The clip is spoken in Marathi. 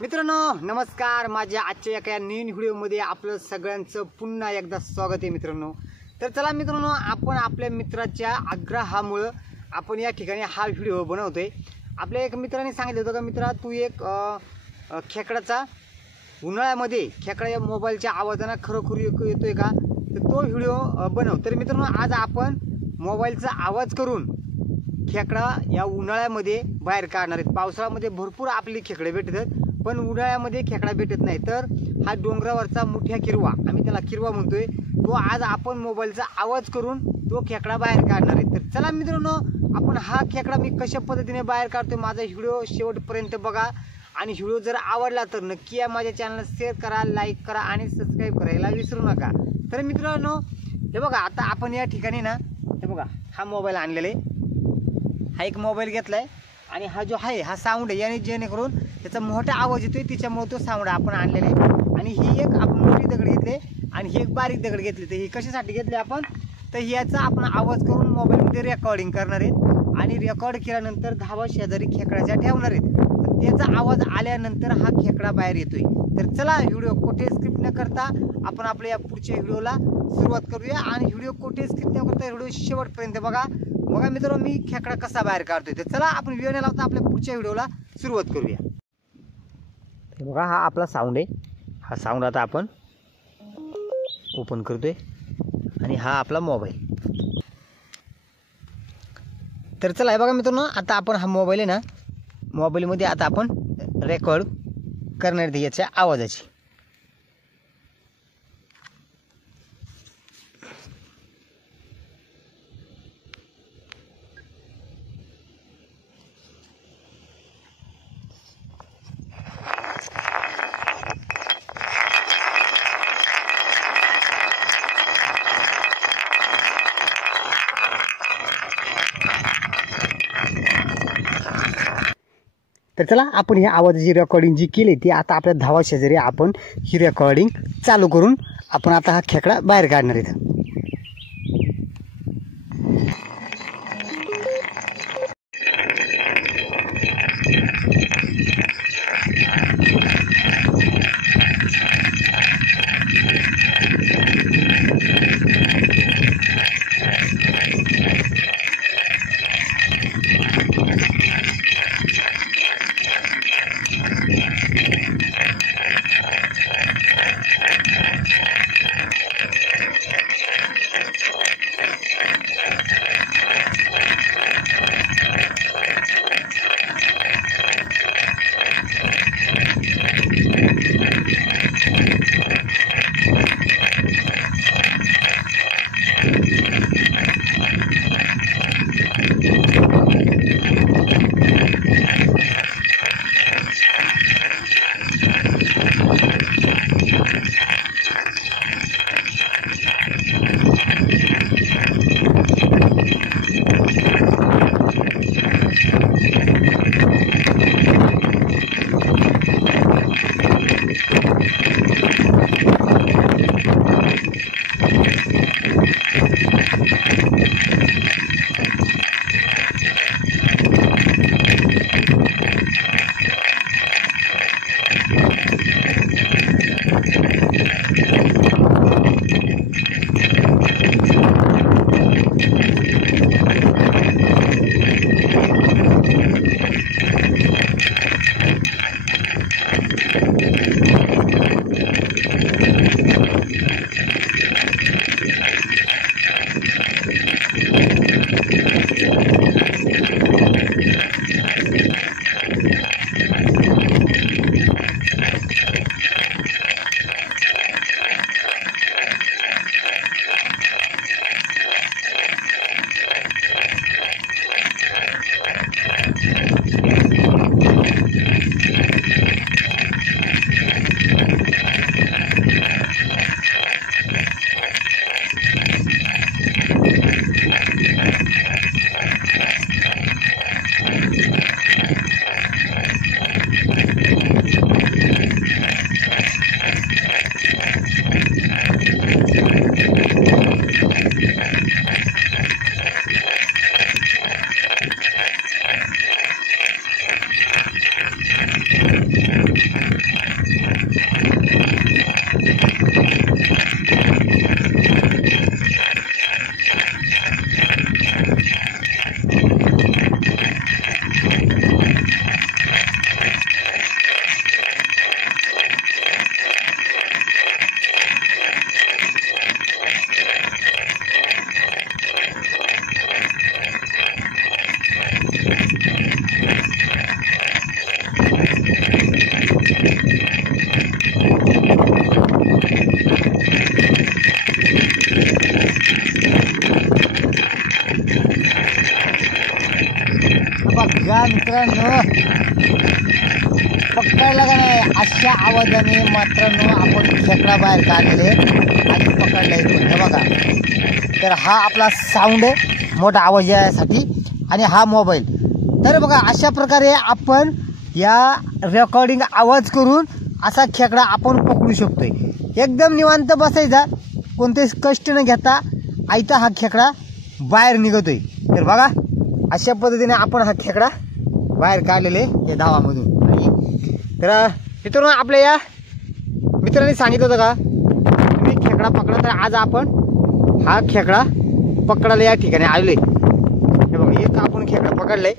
मित्रांनो नमस्कार। माझ्या आजच्या एका नवीन व्हिडिओमध्ये आपलं सगळ्यांचं पुन्हा एकदा स्वागत आहे मित्रांनो। तर चला मित्रांनो, आपण आपल्या मित्राच्या आग्रहामुळे आपण या ठिकाणी हा व्हिडिओ बनवतोय। आपल्या एक मित्राने सांगितलं होतं का मित्रा, तू एक खेकडाचा उन्हाळ्यामध्ये खेकडा या मोबाईलच्या आवाजाने खरोखर येतोय का, तर तो व्हिडिओ बनव। तर मित्रांनो, आज आपण मोबाईलचा आवाज करून खेकडा या उन्हाळ्यामध्ये बाहेर काढणार आहेत। पावसाळ्यामध्ये भरपूर आपली खेकडे भेटतात, पण उन्हाळ्यामध्ये खेकडा भेटत नाही। तर हा डोंगरावरचा मोठ्या किरवा, आम्ही त्याला किरवा म्हणतोय, तो आज आपण मोबाईलचा आवाज करून तो खेकडा बाहेर काढणार आहे। तर चला मित्रांनो, आपण हा खेकडा मी कशा पद्धतीने बाहेर काढतोय माझा व्हिडिओ शेवटपर्यंत बघा। आणि व्हिडिओ जर आवडला तर नक्की या माझ्या चॅनलला शेअर करा, लाईक करा आणि सबस्क्राईब करायला विसरू नका। तर मित्रांनो हे बघा, आता आपण या ठिकाणी ना, हे बघा हा मोबाईल आणलेला आहे, हा एक मोबाईल घेतलाय आणि हा जो आहे हा साऊंड आहे, याने जेणेकरून त्याचा मोठा आवाज येतोय, त्याच्यामुळे तो साऊंड आपण आणलेला आहे। आणि ही एक आपण मोठी दगड घेतली आणि ही एक बारीक दगड घेतली। तर ही कशासाठी घेतली आपण, तर याचा आपण आवाज करून मोबाईलमध्ये रेकॉर्डिंग करणार आहेत आणि रेकॉर्ड केल्यानंतर धावा शेजारी खेकड्याच्या ठेवणार आहेत। तर त्याचा आवाज आल्यानंतर हा खेकडा बाहेर येतोय। तर चला व्हिडिओ कोठे स्किप न करता आपण आपल्या या पुढच्या व्हिडिओला सुरुवात करूया। आणि व्हिडिओ कोठे स्किप न करता व्हिडिओ शेवटपर्यंत बघा मित्रांनो, मी खेकडा कसा बाहेर काढतोय। तर चला आपण व्हिडिओ न लावता आपल्या पुढच्या व्हिडिओला सुरुवात करूया। बघा हा आपला साऊंड आहे, हा साऊंड आता आपण ओपन करतोय आणि हा आपला मोबाईल। तर चला हे बघा मित्रांनो, आता आपण हा मोबाईल आहे ना, मोबाईलमध्ये आता आपण रेकॉर्ड करणार आहे याच्या आवाजाची। तर चला आपण ही आवाजाची रेकॉर्डिंग जी केली ती आता आपल्या धावा शेजारी आपण ही रेकॉर्डिंग चालू करून आपण आता हा खेकडा बाहेर काढणार आहे। ऐकलं का नाही? अशा आवाजाने मित्रांनो आपण खेकडा बाहेर काढलेले आणि पकडलाय हे बघा. तर हा आपला साऊंड आहे, मोठा आवाज यासाठी, आणि हा मोबाईल. तर बघा अशा प्रकारे आपण या रेकॉर्डिंग आवाज करून असा खेकडा आपण पकडू शकतोय. एकदम निवांत बसायचा, कोणतेच कष्ट न घेता आयता हा खेकडा बाहेर निघतोय. तर बघा अशा पद्धतीने आपण हा खेकडा बाहेर काढलेले या धावामधून. तर मित्रांनो आपल्या या मित्रांनी सांगितलं होतं का तुम्ही खेकडा पकडा, तर आज आपण हा खेकडा पकडायला या ठिकाणी आलोय. हे बघा एक आपण खेकडा पकडलाय.